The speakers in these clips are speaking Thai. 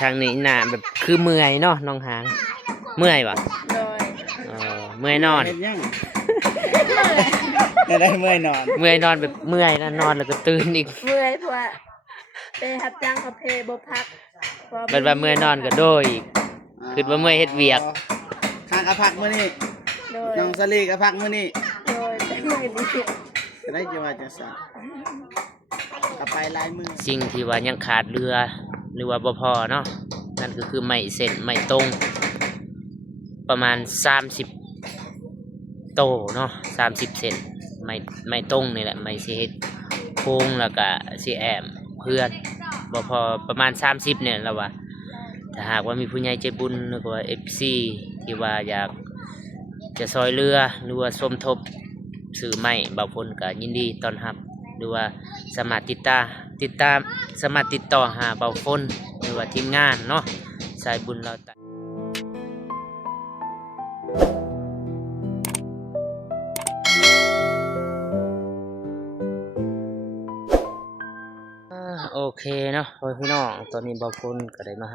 ทางนี้หน้าแบบคือเมื่อยเนาะน้องหางเมื่อยปะโดยเมื่อยนอนได้เมื่อยนอนเมื่อยนอนแบบเมื่อยแล้วนอนแล้วก็ตื่นอีกเมื่อยเพราะว่าไปรับจ้างเขาเพย์บ่พักเป็นว่าเมื่อยนอนก็โดยอีกคือว่าเมื่อยเฮ็ดเวียกข้างกระพักมื้อนี้น้องสลีกระพักมื้อนี้โดยเป็นเมื่อยดีจะได้จะว่าจะสั่งกลับไปลายมือสิ่งที่ว่ายังขาดเรือหรือว่าบ่พอเนาะนั่นก็คือไม้เส้นไม้ตรงประมาณ30โตเนาะ30เซนไม้ตรงนี่แหละไม้สิเฮ็ดโค้งแล้วก็สิแอมเพื่อนบ่พอประมาณ30เนี่ยแล้วว่าถ้าหากว่ามีผู้ใหญ่ใจบุญหรือว่า FC ที่ว่าอยากจะซอยเรือหรือว่าสมทบซื้อไม้บ่าวพลก็ยินดีต้อนรับหรือว่าสามารถติดต่อหาบ่าวพลหรือว่าทีมงานเนาะสายบุญเราตัดโอเคเนาะพี่น้องตอนนี้บ่าวพลก็ได้มา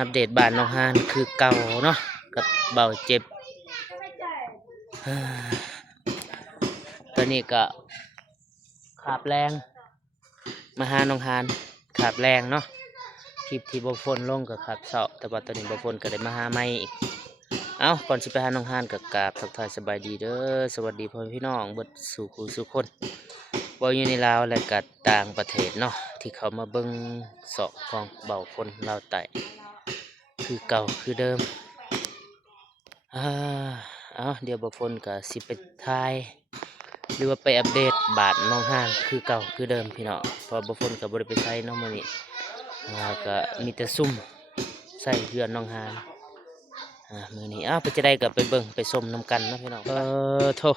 อัปเดตบ้านน้องฮานคือเก่าเนาะกับเบาเจ็บตอนนี้ก็ขาบแรงมาหาน้องฮานขาบแรงเนาะคลิปที่บ่าวพลลงกับขาบเสาแต่ว่าตอนนี้บ่าวพลก็ได้มาหาไม่อีกก่อนสิไปหาน้องฮานกับกราบทักทายสบายดีเด้อสวัสดีพ่อพี่น้องเบิดสู่คู่สู่คนบ่อยู่ในลาวและก็ต่างประเทศเนาะที่เขามาเบิ่งเสาะของเบาพลลาวไต่คือเก่าคือเดิมเดี๋ยวบ่าวพลก็สิไปถ่ายหรือว่าไปอัปเดตบาทน้องฮานคือเก่าคือเดิมพี่น้องเพราะบ่าวพลก็บ่ได้ไปใช้น้องมื้อนี้ก็มีแต่ซุ่มใส่เฮือนน้องฮานมื้อนี้ไปจะได้ก็ไปเบิ่งไปชมนำกันนะพี่น้องโธ่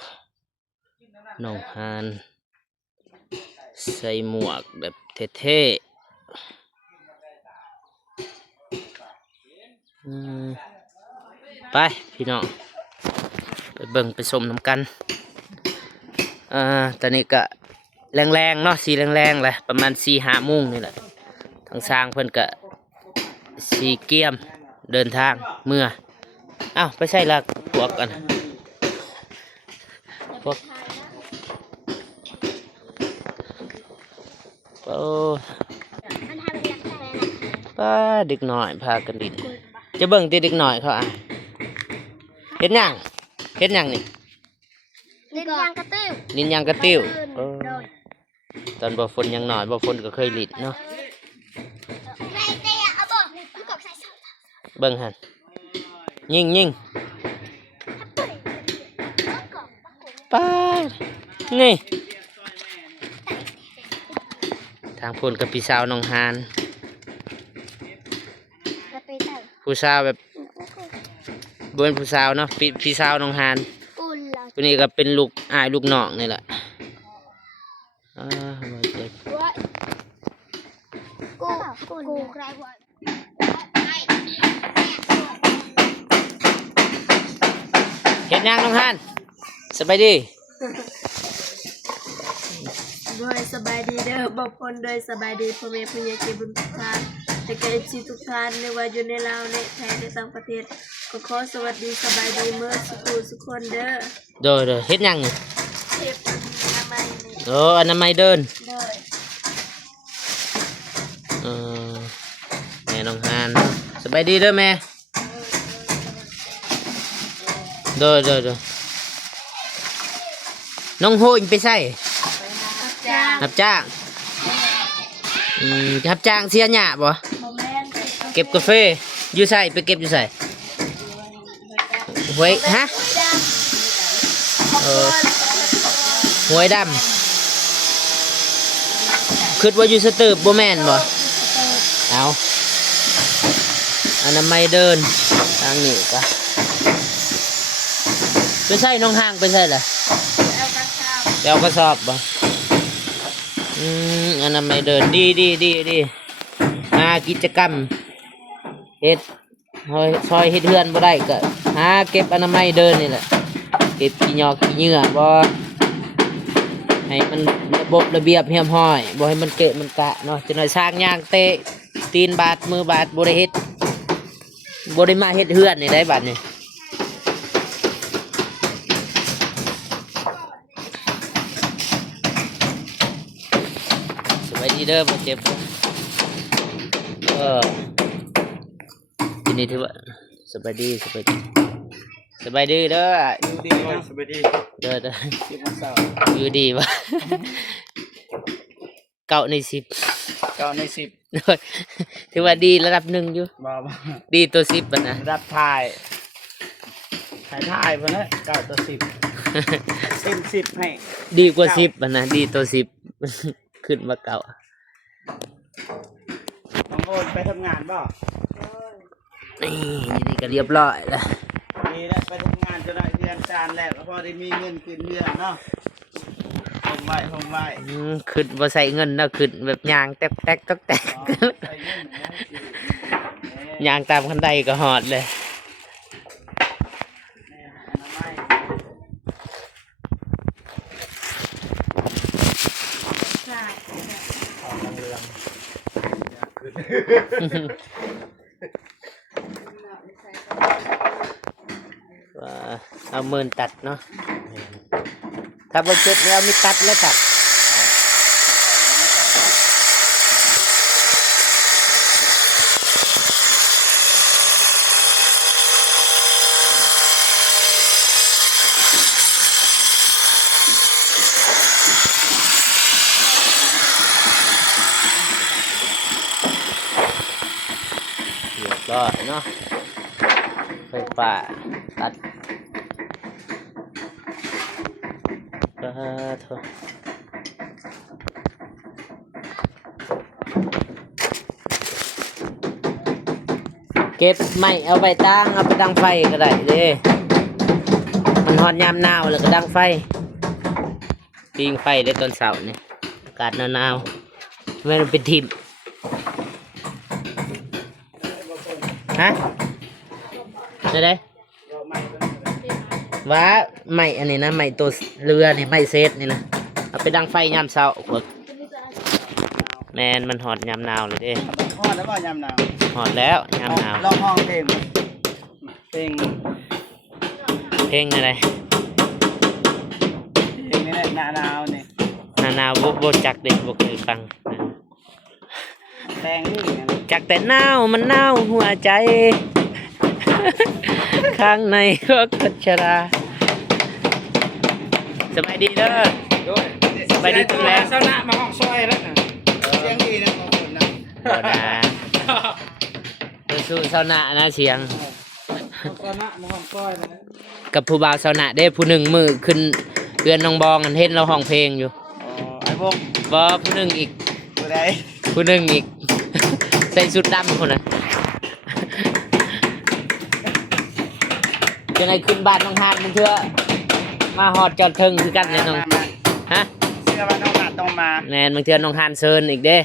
น้องฮานใส่หมวกแบบเท่ๆไปพี่น้องไปเบิ่งไปชมนำกันตอนนี้ก็แรงๆเนาะสีแรงๆแหละประมาณ4-5 โมงนี่แหละทางสร้างเพิ่นก็สีเกียมเดินทางเมื่อไปใส่ละพวกกันพวกป้าเด็กหน่อยพากันดินจะเบิ่งตีเด็กหน่อยเขาเห็นยังนี่นินยังกระติ้วตอนบ่ฝนยังหน่อยบ่ฝนก็เคยหลิดเนาะเบิ่งหันยิงป้านี่ทางพุ่นกับพี่สาวน้องฮานผู้สาวแบบบนผู้สาวเนาะพี่สาวน้องฮานคนนี้ก็เป็นลูกลูกน้องนี่แหละเห็นยังน้องฮานสบายดีด้วยสบายดีเด้อบอกคนด้วยสบายดีพ่อแม่ผู้ใหญ่ใจบุญทุกท่านแต่ก็ชีทุกท่านไม่ว่าอยู่ในลาวในไทยในต่างประเทศก็ขอสวัสดีสบายดีเมื่อสุขคนเด้อเด้อเฮ็ดยังนี่เฮ็ดอนามัยอนามัยเดินแม่น้องฮานสบายดีเด้อแม่เด้อน้องโหยไปใส่รับจ้างรับจ้างเสียหยาบ่เก็บกาแฟอยู่ใส่ไปเก็บอยู่ใส่หวยหวยดำคิดว่าอยู่สตืบบ่แม่นบ่เอาอนามัยเดินทางนี้ก็ไปใส่น้องห่างไปใส่ล่ะเอากระสอบบ่อนามัยเดินดีกิจกรรมเฮ็ดซอยเฮ็ดเฮือนบ่ได้ก็เก็บอนามัยเดินนี่แหละเก็บขี้หยอกขี้เหงื่อบ่ให้มันระบบระเบียบเรียบร้อยบ่ให้มันเกะมันกะเนาะจะหน่อยสร้างย่างเตะ ตีนบาดมือบาดบ่ได้เฮ็ดบ่ได้มาเฮ็ดเฮือนนี่ได้บัดนี่สบายดีเด้อบ่เจ็บทีนี้ถือว่าสบายดีสบายดีสบายดีเด้อ อยู่ดีนะสบายดี เด้อเด้อ สิบวันเสาร์ อยู่ดีวะเก้าใน10 9 ใน 10 ถือว่าดีระดับหนึ่งอยู่ บ่ ดีตัว10ปะนะ รับถ่ายเพิ่นนะ9 ต่อ 10เต็ม10ให้ ดีกว่า10ปะนะดีตัว10 ขึ้นมาเก่า น้องโอนไปทำงานบ่ นี่ก็เรียบร้อยแล้ว ดีแล้วไปทำงานจะได้เดือนจานแล้วก็พอได้มีเงินคืนเดือนเนาะผมไว้ ขึ้นบ่ใส่เงินเนาะขึ้นแบบยางแตกแตกตอกแตก ใส่เงินนะ ยางตามคันไดก็หอดเลย ใช่ ว่าเอามือตัดเนาะถ้าบ่เจ็บแล้วมีตัดแล้วตัดเรียบร้อยเนาะไฟฟ้าตัดโถเก็บไม้เอาไปตั้งเอาไปตั้งไฟก็ได้เด้มันฮอดยามหนาวแล้วก็ตั้งไฟปิ้งไฟได้ตอนเช้านี่อากาศหนาวๆไม่ต้องเป็นทิมฮะได้ได้ว่าไม้อันนี้นะไม้ตัวเรือนี่ไม้เซตนี่นะเอาไปดังไฟยามเช้าพวกแมนมันหอดยามหนาวเลยเด้ ฮอดแล้วบ่ยามหนาว หอดแล้วยามหนาว ลองห้องเพลงเพลง เพลงอะไร นี่แหละหน้าหนาวนี่ หนาวโบจักเด็กบเคยฟัง แพงนี่ไง จักแต่หนาวมันหนาวหัวใจ ข้างในก็กัจราสบายดีเด้อ สบายดีทุกแรง เจ้าหน้ามาห้องซอยแล้วนะเสียงดีนะของผมนะ บ่นะสู้ๆเศร้าหน้านะเสียง เจ้าหน้ามาห้องซอยนะ กับผู้บ่าวสาวหนะได้ผู้หนึ่งมือขึ้นเรือนน้องบองอันเห็นเราห้องเพลงอยู่ ไอ้พวก บ่ผู้หนึ่งอีก ผู้ใด ผู้หนึ่งอีก ใส่ชุดดำคนน่ะจะไหนขึ้นบ้านน้องฮานมันเถอะมาหอดจอดเทิงคือกันเลยน้องฮะ เสื้อว่าน้องหาดต้องมา แน่นบางเทื่อน้องฮานเซินอีกเด้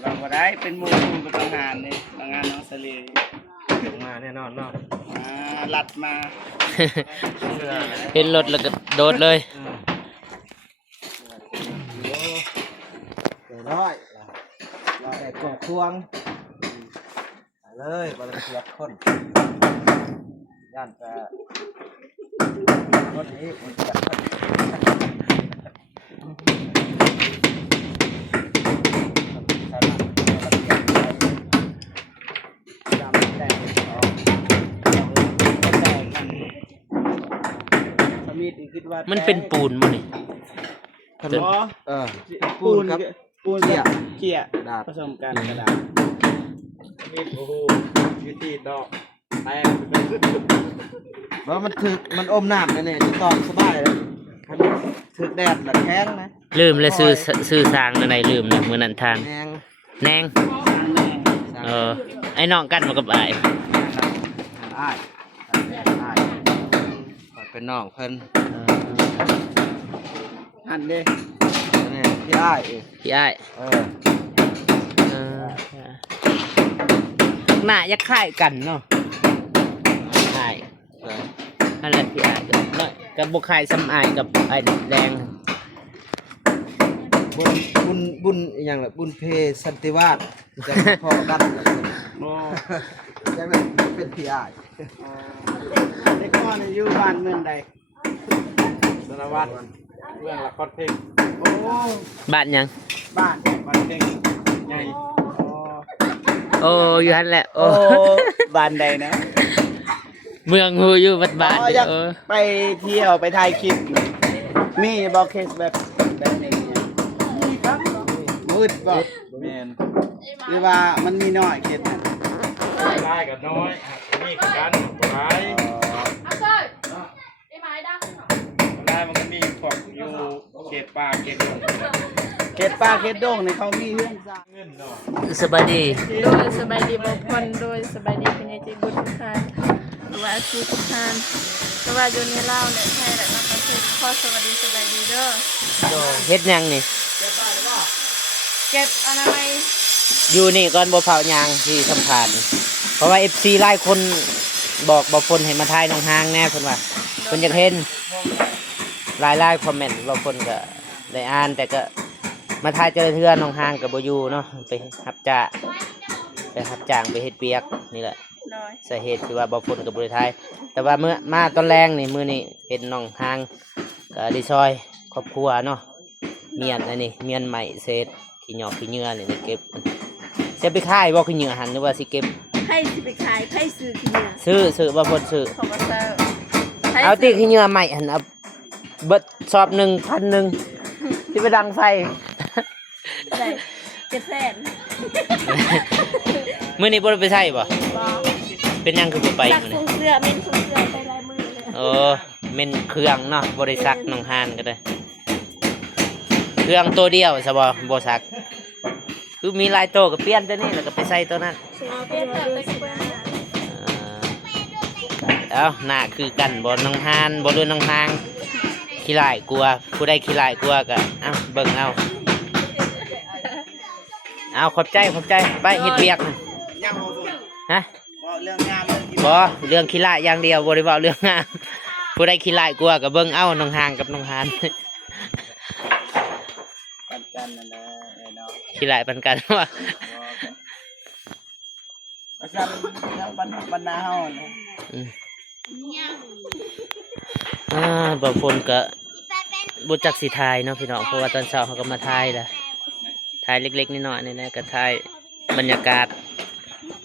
เราก็ได้เป็นหมูกับต้องงานนี่ต้องงานน้องสลีมาแน่นอนเนาะลัดมา เห็นรถแล้วก็โดดเลย ร้อยแต่กบควงเลยบริเสียคนย่านแต่คนนี้มันจะมันเป็นปูนมั้งนี่ ปูนครับปูนเกี่ยผสมกันกระดาษมีดโอ้โหวิธีดอกแป้งว่ามันถึกมันอมน้ำเนี่ยจะตอนสบายเลยถึกแดดหลักแข้งนะ ลืมเลยซื้อสร้างอะไรลืมเลยมื้อนั้นทาน แนง แนงไอ้น้องกันมากับไอ้าย อ้ายเป็นน้องเพิ่นอันเด้นี่พี่อ้าย พี่ไอ้ายหน้ายักค่ายกันเนาะไอ้ายอะไรพี่ไอ้ายก็น้อยกับบุคายซ้ำไอ้ายกับไอ้แดง บุญอย่างละบุญเพสันติวาส จะพอกันโอ้จะเป็นพี่อ้ายเด็กน้อยอยู่บ้านเมืองใดสารวัตรเมืองละครเพ่งโอ้ บ้านหยัง บ้านเพ่งใหญ่ โอ้อยู่หั่นแหละโอ้ บ้านใดนะ เมืองฮูอยู่บ้านบ้าน อยาก เออ ไปเที่ยวไปถ่ายคลิปมีบอกเคสแบบนี้มีครับมืดบอกแมนหรือว่ามันมีน้อยเคสนั้น ได้กับน้อยมีกันหลายได้มันก็มีพวกอยู่เขตป่าเขตดง เคสป้าเคสโด่งในเขามีเรื่องสร้าง เงินเนาะ สบายดี โดยสบายดีบ่พรโดยสบายดีเป็นใจบุญทุกท่านหรือว่าอาชีพทุกท่านหรือว่าอยู่ในลาวในไทยและต่างประเทศขอสวัสดีสบายดีเด้อ เฮ็ดหยังนี่ เก็บอนามัย อยู่นี่ก่อนบ่เผายางที่สำคัญเพราะว่า FC หลายคนบอกบ่พลให้มาถ่ายน้องหางแน่เพิ่นว่าเพิ่นอยากเห็นหลายๆคอมเมนต์บ่พลก็ได้อ่านแต่ก็มาถ่ายเจอเทื่อน้องหางก็บ่อยู่เนาะไปรับจ้างไปเฮ็ดเปียกนี่แหละ โดย สาเหตุที่ว่าบ่ฝนกับบริไทยแต่ว่าเมื่อมาตอนแรงนี่มื้อนี้เห็นน้องหางก็ได้ซอยครอบครัวเนาะเมียนอันนี้เมียนใหม่เศษขี้หยอกขี้เหงื่อนี่ได้เก็บจะไปขายบ่ขี้เหงื่อหันหรือว่าสิเก็บ ไพ่สิไปขายไพ่ซื้อที่เนี่ย ซื้อบ่ฝนซื้อ ของมาเซอร์ เอาติขี้เหงื่อใหม่หันเอาเบิดสอบ1,100ที่ไปดังไฟ ได้700,000 มื้อนี้บ่ได้ไปใช้บ่ บ่ เป็นหยังคือบ่ไป ซัก มื้อ ถุ นี้ งเสื้อเม่นถุงเสื้อไปลายมือเลย โอ้เม่นเครื่องเนาะบ่ได้ซักน้องหานก็ได้เครื่องตัวเดียวซะบ่ซักคือมีหลายโตวก็เปลี่ยนตัวนี้แล้วก็ไปใส่ตัวนั้น เอาเปลี่ยนแบบสิบห้า เอาหน้าคือกันบ่น้องฮานบ่ด้วยน้องฮางขี้ลายกลัวผู้ใดขี้ลายกลัวก็เอาเบิ่งเอาขอบใจไปเฮ็ดเวียก ยังโมโห ฮะ บอกเรื่องงานเรื่องกิน บ่เรื่องขี้ลายอย่างเดียวบ่ได้เว้าเรื่องงานผู้ใดขี้ลายกลัวก็เบิ่งเอาน้องฮางกับน้องฮาน ปันกันนั่นแหละเนาะ ขี้ลายปันกันว่า ประชาชนแล้วบรรณาเฮาเนาะ บางคนก็บ่จักสิทายเนาะพี่น้องเพราะว่าตอนเช้าเขาก็มาทายแหละทายเล็กๆน้อยๆนี่นะก็ทายบรรยากาศ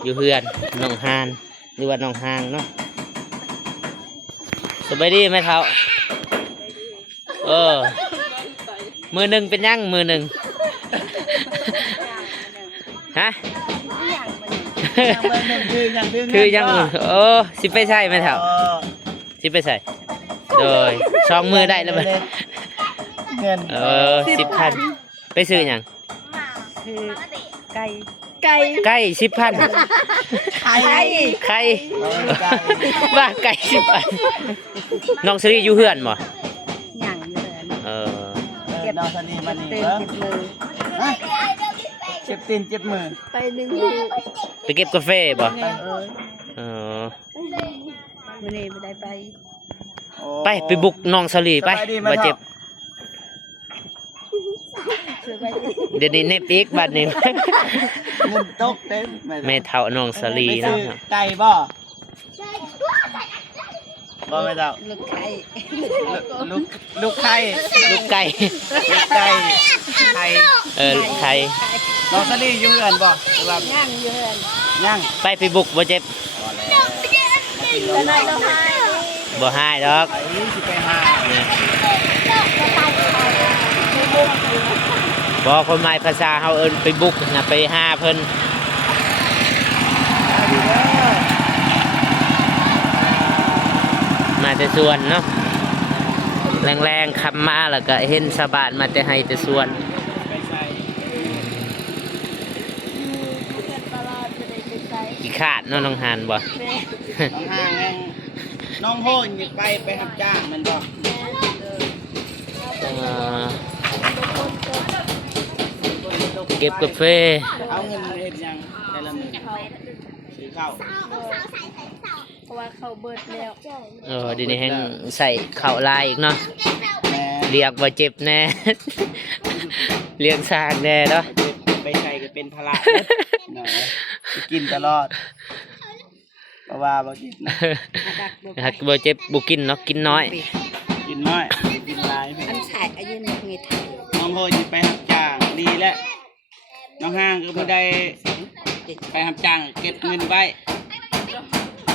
อยู่เฮือนน้องฮานหรือว่าน้องฮางเนาะสบายดีไหมเท้ามือหนึ่งเป็นยังมือหนึ่งฮะ คือยังสิไปใช่ไหมเท้าสิไปใส่โดยช่องมือได้แล้วมั้ย เงิน 10,000ไปซื้อหยัง คือไก่ ไก่10,000 ไข่ ไข่ว่าไก่10,000น้องสรีอยู่เฮือนบ่ หยั่งอยู่เลย เก็บนอนสนีมันนี่เหรอเจ็บตีนเจ็บมือ ไป1 มื้อ ไปเก็บกาแฟบ่เออ มื้อนี้บ่ได้ไป ไปบุกน้องสรีไปบ่เจ็บ ซื้อไป เดี๋ยวนี้เนปอีกบัดนี้ เงินตกเต็ม แม่เฒ่าน้องสรี ไป เนาะ ซื้อไก่บ่ไม่เท่า ลูกไข่ ลูกไข่ ลูกไก่ ลูกไก่ไข่ ลูกไข่ น้องสนีอยู่เงินบ่หรือว่า ย่างอยู่เลย ยัง ไปบุกบ่เจ็บ แต่นายเราให้ บ่หายดอก ไอ้สิไปหา บ่คนหมายภาษาเฮาเอิ้นไปบุกนะไปหาเพิ่นมาแต่สวนเนาะแรงๆขับมาแล้วก็เห็นชาวบ้านมาแต่ให้แต่สวน ไปใส่ ตลาดบ่ได้ไปใส่ ขี้ขาดเนาะน้องหานบ่ น้องห่างยังน้องโหนอยากไปรับจ้างมันบ่ เก็บกาแฟ เอาเงินเฮ็ดยังแต่ละมื้อซื้อข้าว เพราะว่าเขาเบิดแล้ว เดี๋ยวนี้แฮงใส่ข้าวลายอีกเนาะ แม่ เรียกว่าเจ็บแน่ เรียกสร้างแน่เนาะ ไปใส่ก็เป็นภาระ กินตลอดเพราะว่าบ่กินนะ หากบ่เจ็บบ่กินเนาะกินน้อย กินน้อยกินหลาย อันใส่อายุหนึ่งมีไทย น้องโพสิไปรับจ้างดีแล้วน้องห้างก็บ่ได้ไปรับจ้างเก็บเงินไว้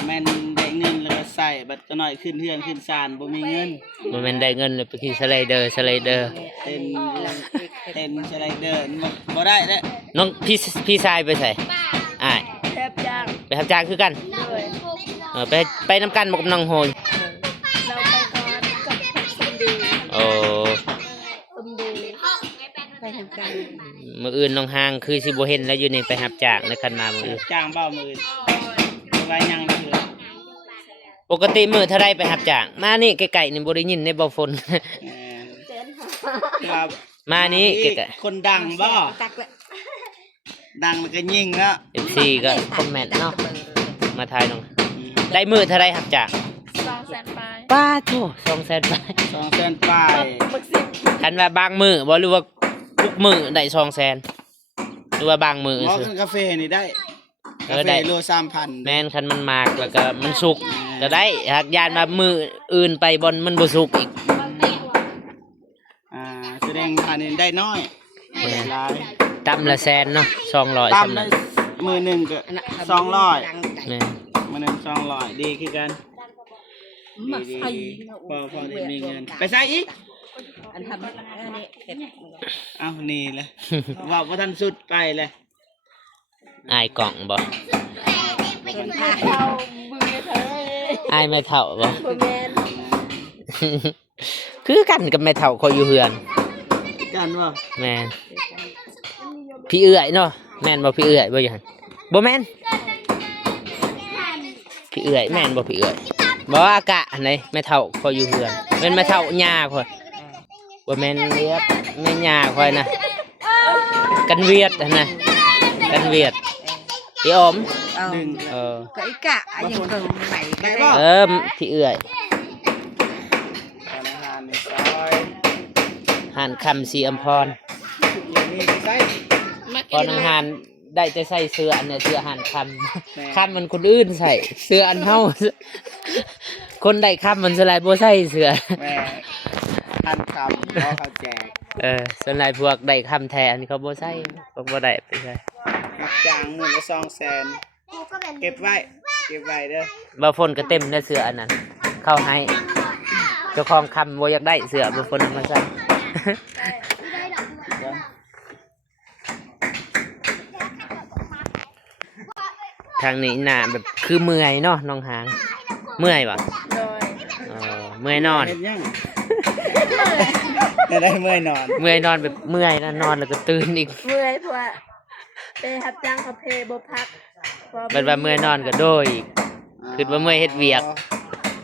แม่นได้เงินแล้วก็ใส่บัดก็น้อยขึ้นเฮือนขึ้นศาลบ่มีเงิน บ่แม่นได้เงินเลยไปขี่สไลเดอร์เป็นสไลเดอร์บ่ได้แล้ว น้องพี่ชายไปใส่อ้าย แทบจัง ไปรับจ้างคือกัน เลย ไปนำกันบ่กับน้องโฮย เราไปก่อนกับสมดี โอ้ สมดี ไปทำการ มื้ออื่นน้องหางคือสิบ่เห็นแล้วอยู่นี่ไปรับจ้างในคันมามื้ออื่น จ้างเบ้ามื้อไว้ยังคือ ปกติมื้อเท่าใดไปรับจ้างมานี่ใกล้ๆนี่บ่ได้ยินในบ่ฝน ครับ มานี่ใกล้ คนดังบ่ ตักเลย ดังแล้วก็ยิงแล้ว ๆ FC ก็คอมเมนต์เนาะมาทายน้องได้มื้อเท่าใดรับจ้าง 200,000 ปลาย ป้าโธ่200,000บาท 200,000ปลาย บักสิบ คันว่าบางมื้อบ่หรือว่าทุกมื้อได้200,000หรือว่าบางมื้อ หมอ ซื่อ กินกาแฟนี่ได้ เอก า อ แฟ ได้ โล3,000 แม่นคันมันมากแล้วก็มันสุกก็ได้หากยานมามื้ออื่นไปบ่มันบ่สุกอีก แสดงว่านี่ได้น้อยได้หลาย ตำละแสนเนาะ200 ตาม สำ ได้ นั้น มือหนึงก็ แม่น มื้อหนึง200ดีคือกัน มา ดี ใส่ พอได้มีเงินไปใส่อีก อันทำอันนี้เก็บ เอ้านี่แหละว่าบ่ทันสุดไปเลย อายกล่องบ่ คนพา เรามือเธอ อายไม่เท่าบ่ บ่แม่น คือกันกับแม่เท่าคอยอยู่เฮือน กันว่า แม่นพี่เอื้อยเนาะแม่นบ่พี่เอื้อยบ่อยู่หั่นบ่แม่นพี่เอื้อยแม่นบ่พี่เอื้อยบ่อากะอันไหนแม่เท่าคอยอยู่เฮือนแม่นแม่เท่าย่าคอยบ่แม่นเรียกแม่ย่าคอยนะกันเวียดหั่นนะกันเวียดพี่อม เอา หนึ่ง ก็อีกะอายุเพิ่งใหม่ก็ได้ พี่เอื้อย ธนาคารในซอย หานคำสีอำพร นี่ใส่ ตอนอาหารได้แต่ใส่เสื้ออันเนี่ยเสื้อหานคำคำมันคนอื่นใส่เสื้ออันเฮาคนได้คำมันสลายบ่ใส่เสื้อ แม่ท่านคำเพราะเขาแจก สลายพวกได้คำแทนเขาบ่ใส่พวกบ่ได้ไปใส่ รับจ้างมื้อละ200,000เก็บไว้เด้อ บ่ฝนก็เต็มในเสื้ออันนั้นเข้าให้เจ้าของคำบ่อยากได้เสื้อบ่ฝนเอามาใส่ ทางนี้หน้าแบบคือเมื่อยเนาะน้องหางเมื่อยป่ะ โดย เมื่อยนอน เฮ็ดยังได้เมื่อยนอน เมื่อยนอนแบบเมื่อยนะนอนแล้วก็ตื่นอีก เมื่อยเพราะว่าไปรับจ้างคาเฟ่บ่พัก เป็นว่าเมื่อยนอนก็โดยอีก คือว่าเมื่อยเฮ็ดเวียก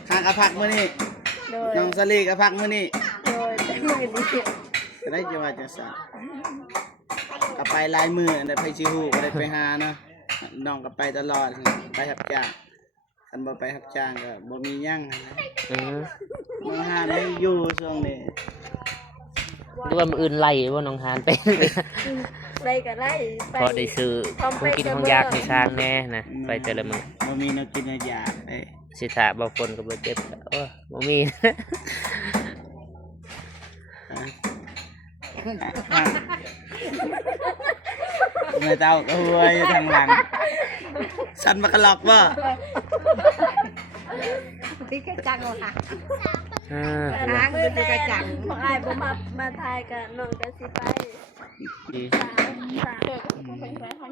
ข้างกระพักมื้อนี้ โดย น้องสลีกระพักมื้อนี้ โดยแต่มือนี้ จะได้จะว่าจังซั่นก็ไปหลายมื้อได้ไปสิฮู้ก็ได้ไปหาเนาะน้องก็ไปตลอดไปรับจ้างคันบ่ไปรับจ้างก็บ่มีหยังนะ อือ น้องหาได้อยู่ช่วงนี้ หรือว่ามื้ออื่นไล่ว่าน้องหานเป็น ไล่ก็ไล่ไป พอได้ซื้อของกินของยากให้ช้างแน่นะไปแต่ละมื้อ บ่มีแนวกินแนวอยากเอ้ย สิถาบ่ฝนก็บ่เจ็บโอ้บ่มี แม่เต้าก็หัวอยู่ทางหลังสันมากระหลอกบ่ พี่กระจังเลยค่ะ ล้างมือแน่นะพออายบ่มาทายกันน้องก็สิไปสาม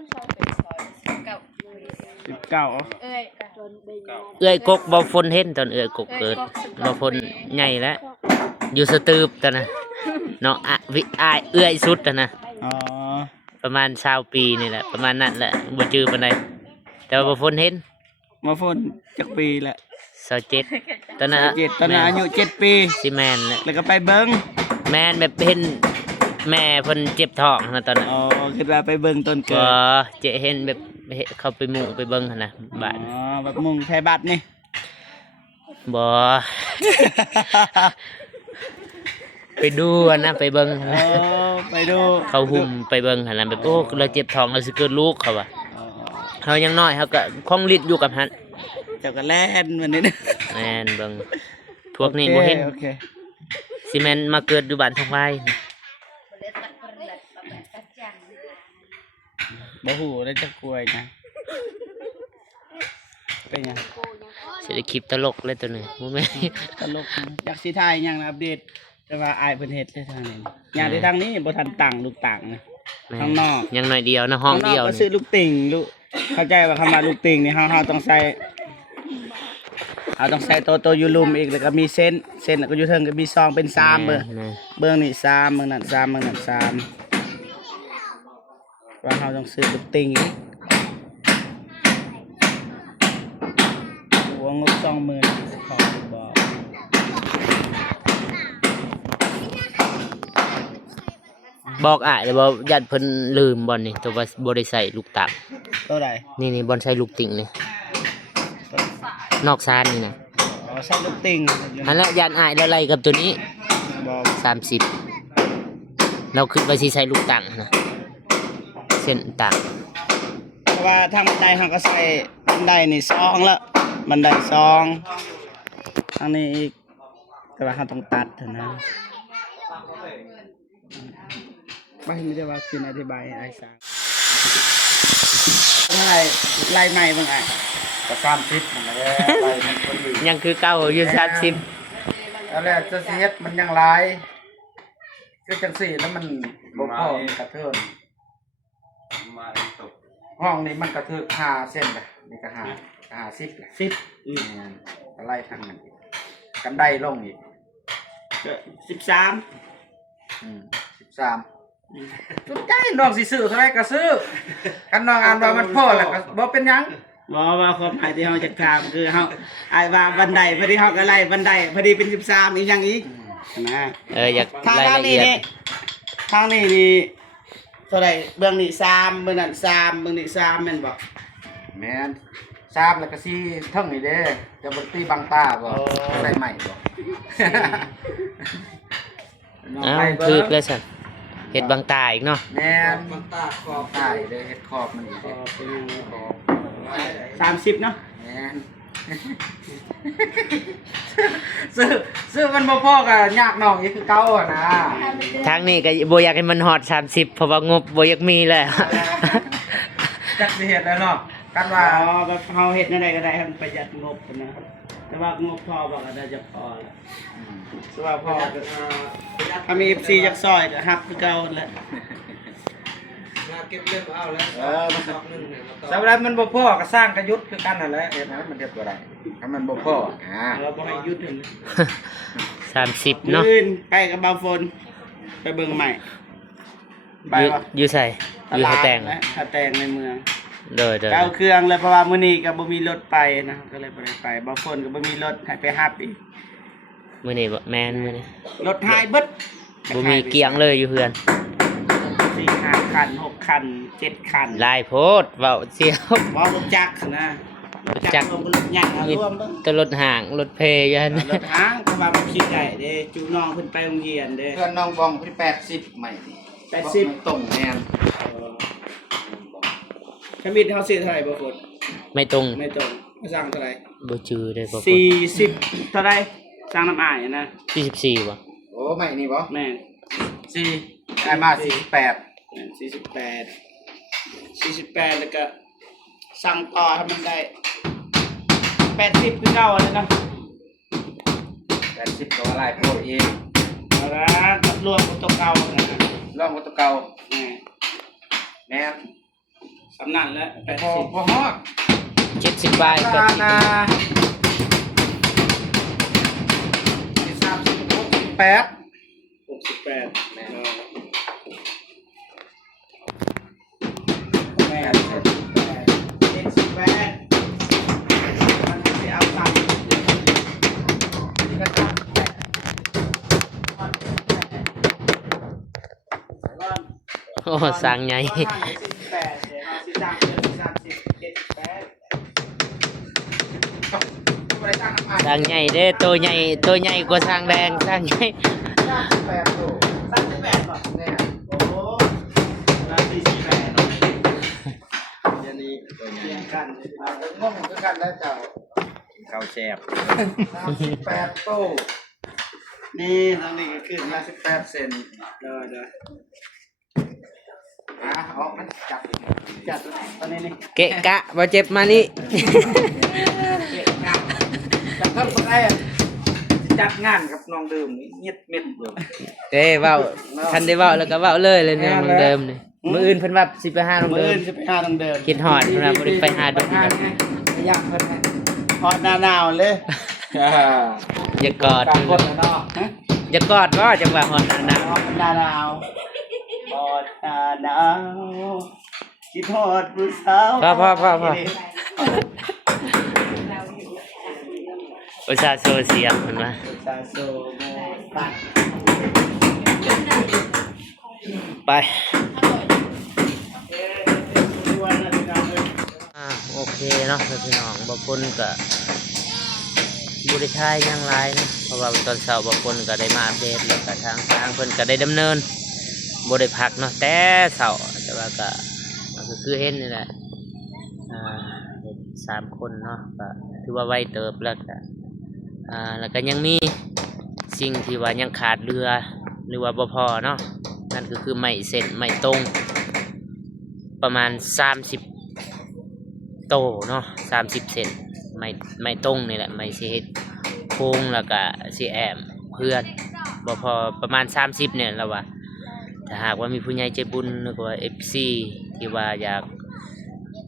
19 เอ้ยจนได้ยอม เอื้อยกกบ่ฝนเห็นตอนเอื้อยกกเกิดบ่ฝนใหญ่แล้วอยู่สตืบตอนน่ะเนาะอายเอื้อยสุดตอนน่ะ อ๋อ ประมาณ20ปีนี่แหละประมาณนั้นแหละบ่จื้อปานใดแต่ว่าบ่ฝนเห็น มาฝนจักปีแหละ 27ตอนนั้น 7ตอนนั้นอายุ7ปี สิแม่นแหละ แล้วก็ไปเบิ่ง แม่นแบบเห็นแม่เพิ่นเจ็บท้องนะตอนนั้น อ๋อคิดว่าไปเบิ่งต้นเกิ ก็ ด เจะเห็นแบบเข้าไปมุงไปเบิ่งหั่นนะบ้าน อ๋อแบบมุงไทยบัตรนี่ บ่ ไปดูอะนะไปเบิ่งหั่น อ๋อ นะ ไปดู เขาหุ่มไปเบิ่งหั่นนะแบบโอ้เราเจ็บท้องเราสิเกิดลูกเขาว่า อ๋อ เขายังน้อยเขาก็คงฤทธิ์อยู่กับหัน เจ้าก็แล่นวันนี้นะ แม่นเบิ่งพวกนี้บ่เห็น โอเค ซีเมนต์มาเกิดอยู่บ้านทองไว้ บ่หูแล้วจะกล้วยนะเป็นยัง สิได้คลิปตลกเลยตัวนี้บ่แม่น ตลกนะจากสีไทยยังนะอัปเดตแต่ว่าอายเพิ่นเฮ็ดได้ทางนี้อย่างที่ทางนี้บ่ทันตังลูกตังนะ ข้างนอก ยังหน่อยเดียวนะห้องเดียว ข้างนอกก็ นี่ ซื้อลูกติ่งลูกเข้าใจว่าคำว่าลูกติ่งนี่เฮาต้องใส่ต้องใส่โตอยู่ลุมอีกแล้วก็มีเส้นแล้วก็อยู่เทิงก็มีซองเป็น3เบิ่งนี่3เบิ่งนั่น3เบิ่งนั่น3ว่าเฮาต้องซื้อลูกติ่งอีกหัวงบ20,000ขอบอก บอกอ้ายเลยบ่ญาติเพิ่นลืมบ่นี่ตัวว่าบ่ได้ใส่ลูกตัก ตัวใด นี่บ่ใส่ลูกติ่งนี่นอกซานนี่นะ อ๋อใส่ลูกติ่ง อันละญาติอ้ายแล้วไล่กับตัวนี้ บอก 30เราคิดว่าสิใส่ลูกตักนะเส้นตัก เพราะว่าทางบันไดเฮาก็ใส่บันไดนี่2แล้วบันได2ทางนี้อีกแต่ว่าเฮาต้องตัดเท่านั้นไม่ได้ว่าคืออธิบายให้ไอ้สางไล่ใหม่บ้างไอ้ ประการพิษมันแหละไปมันคนอื่น ยังคือเก่าอยู่30 แล้วแหละจะเฮ็ดมันยังหลายคือจังซี่แล้วมันบ่พอมันกระเทินมาตกห้องนี้มันกระเทิน5เส้นน่ะนี่ก็50แหละ 10 ก็ไล่ทางนั้นอีกกันได้ลงอีก ก็13 13สุดใจน้องสิซื้อเท่าไหร่ก็ซื้อกันน้องอ่านว่ามันพอแล้วก็บ่เป็นหยัง บอกว่าความหมายที่เฮาจะถามคือเฮาไอ้ว่าบันไดพอดีเฮาก็ไล่บันไดพอดีเป็น13อีกอย่างอีกนะ อยาก ทาง ราย ด้าน ละ นี้ เอียด นี่ทางนี้นี่เท่าไหร่เบื้องนี้3เบื้องนั้น3เบื้องนี้3แม่นบ่ แม่นทราบแล้วก็สิเทิงนี่เด้จะบ่ตีบังตาบ่ใส่ใหม่บ่ อ้าวคือแล้วซั่นเฮ็ดบางตาอีกเนาะ แม่นบังตาขอบตายเด้เฮ็ดขอบมันอีกเด้ขอบ 30เนาะ แม่น ซื้อมันบ่พอก็ยากน้องอีกคือเก่าอะนะ ทางนี้ก็บ่อยากให้มันฮอด30เพราะว่างบบ่อยากมีแล้ว จักสิเฮ็ดแล้วเนาะกันว่า แบบเฮาเฮ็ดแนวใดก็ได้ให้มันประหยัดงบนะแต่ว่างบพอบ่ก็ได้จะพอแล้วสว่าพอก็ถ้ามี FC จักซอยก็ฮับคือเก่าแหละ สำหรับมันบ่พอก็สร้างกระยุทธ์คือกันนั่นแหละเฮ็ดให้มันเฮ็ดบ่ได้ถ้ามันบ่พอเราบ่ให้หยุดเห็น 30เนาะ อื่นไปกับบ่าวฝนไปเบิ่งใหม่ไปบ่ อยู่ใส่อยู่ให้แต่ง และหาแต่งในเมือง เด้อ เอาเครื่องเลยเพราะว่ามื้อนี้ก็บ่มีรถไปนะก็เลยบ่ได้ไปบ่าวฝนก็บ่มีรถให้ไปรับอีก มื้อนี้บ่แม่นมื้อนี้ รถหายเบิด บ่มีเกียงเลยอยู่เฮือน 4-5 คัน 6 คัน 7 คัน หลายโพดเว้าเสียว บ่รถจักรนะรถจักรรวมกับรถใหญ่เอา มี รวมเบิ่ง แตรถห่างรถเพยัน รถหางเพราะว่าบ่คิดได้เด้จูน้องเพิ่นไปโรงเรียนเด้ เพื่อนน้องบองที่80ใหม่นี่ 80 ตรงแม่น ชมิดเฮาซื้อเท่าไหร่บ่ฝน ไม่ตรง ไม่ตรงสั่งเท่าไหร่ บ่จือได้บ่ 40เท่าไหร่สั่งน้ำอ้ายนะ 44บ่ โอ้ใหม่นี่บ่ แม่น 4ได้มา48 แม่น48แล้วก็สั่งต่อให้มันได้80คือเก่าเลยนะ 80ก็ว่าหลายโพดอีก เอาละรวมกับตัวเก่านะ ลองกับตัวเก่า แม่ แม่น สำนันแล้ว พอ 80 บ่ฮอด 70บาทก็ การนะ38 68 แม่ แม่78มันจะเอาตังค์ โอ้สร้างใหญ่ สร้างใหญ่เด้อตัวใหญ่กว่าสร้างแดงสร้างใหญ่ เ กันงงคือกันแล้วเจ้า ข้าวแซ่บ 38โต้นี่ทางนี้ก็ขึ้นมา18เซนเด้อออกมันจัดตอนนี้นี่ เกะกะบ่เจ็บมานี่ จัดทำอะไรจัดงานกับน้องเดิมนี่เงียบเม็ดเดิม เด้เว้าคันได้เว้าแล้วก็เว้าเลยเนี่ยมันเดิมนี่มื้ออื่นเพิ่นว่าสิไปหาน้อง มื้อ เดิม อื่นจะไปหาน้องเดิม คิดฮอดเพิ่นว่าบ่ได้ไปหาดอก ไปย่างเพิ่นฮอดหน้าเลย อย่ากอด กลางคนเนาะ อย่ากอดว่าจังว่าฮอดหน้า ฮอดหน้าหนาวฮอดหน้าหนาวคิดฮอดผู้สาว พออุตส่าห์โซเสียงเพิ่นว่า ซาโซโมตัด ไป วันนั้นพี่น้องเอ้ย โอเคเนาะพี่น้องบางคนก็บริชายหยังหลายนะเพราะว่าตอนเช้าบางคนก็ได้มาอัปเดตแล้วก็ทางเพิ่นก็ได้ดำเนินบ่ได้พักเนาะแต่เช้าแต่ว่าก็คือเห็นนี่แหละเห็น3คนเนาะก็ถือว่าไวเติบแล้วก็แล้วก็ยังมีสิ่งที่ว่ายังขาดเรือหรือว่าบ่พอเนาะนั่นก็คือไม้เส้นไม้ตรงประมาณ30โตเนาะ30 เซนไม่ตรงนี่แหละไม่สิเฮ็ดโค้งแล้วก็สิแอมเพื่อนบ่พอประมาณ30เนี่ยแล้วว่าถ้าหากว่ามีผู้ใหญ่ใจบุญหรือว่า FC ที่ว่าอยาก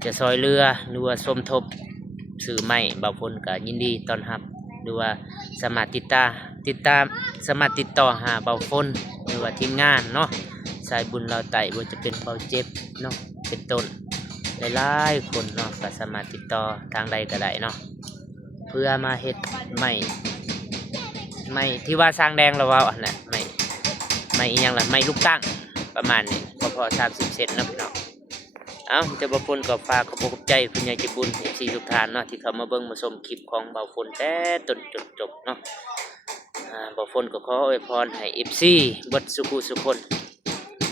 จะซอยเรือหรือว่าสมทบซื้อไม้บางคนก็ยินดีต้อนรับหรือว่าสามารถติดตามสามารถติดต่อหาเบาฝนหรือว่าทีมงานเนาะสายบุญเราไต่บ่จะเป็นเบาเจ็บเนาะเป็นต้นหลายๆคนเนาะก็สามารถติดต่อทางใดก็ได้เนาะเพื่อมาเฮ็ดไม่ที่ว่าสร้างแดงเราว่าอันน่ะไม่อีหยังล่ะไม่ลูกตั้งประมาณนี้พอ30 เซนเนาะพี่น้องเอ้าแต่บ่ฝนก็ฝากขอบใจผู้ใหญ่ใจบุญที่ทุกท่านเนาะที่เข้ามาเบิ่งมาชมคลิปของเบาฝนแต่ต้นจนจบเนาะเบาฝนก็ขออวยพรให้ FC เบิดสุขุสุคน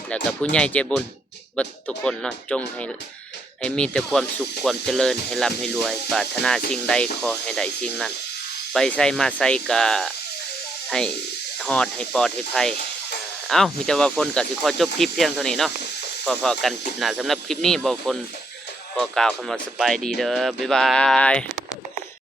แล้วก็ผู้ใหญ่ใจบุญเบิดทุกคนเนาะจงให้มีแต่ความสุขความเจริญให้ร่ำให้รวยปรารถนาสิ่งใดขอให้ได้สิ่งนั้นไปใส่มาใส่ก็ให้ฮอดให้ปลอดให้ภัยเอ้ามีแต่ว่าฝนก็สิขอจบคลิปเพียงเท่านี้เนาะพอๆกันคลิปหน้าสำหรับคลิปนี้บ่ฝนก็กล่าวคำว่าสบายดีเด้อบ๊ายบาย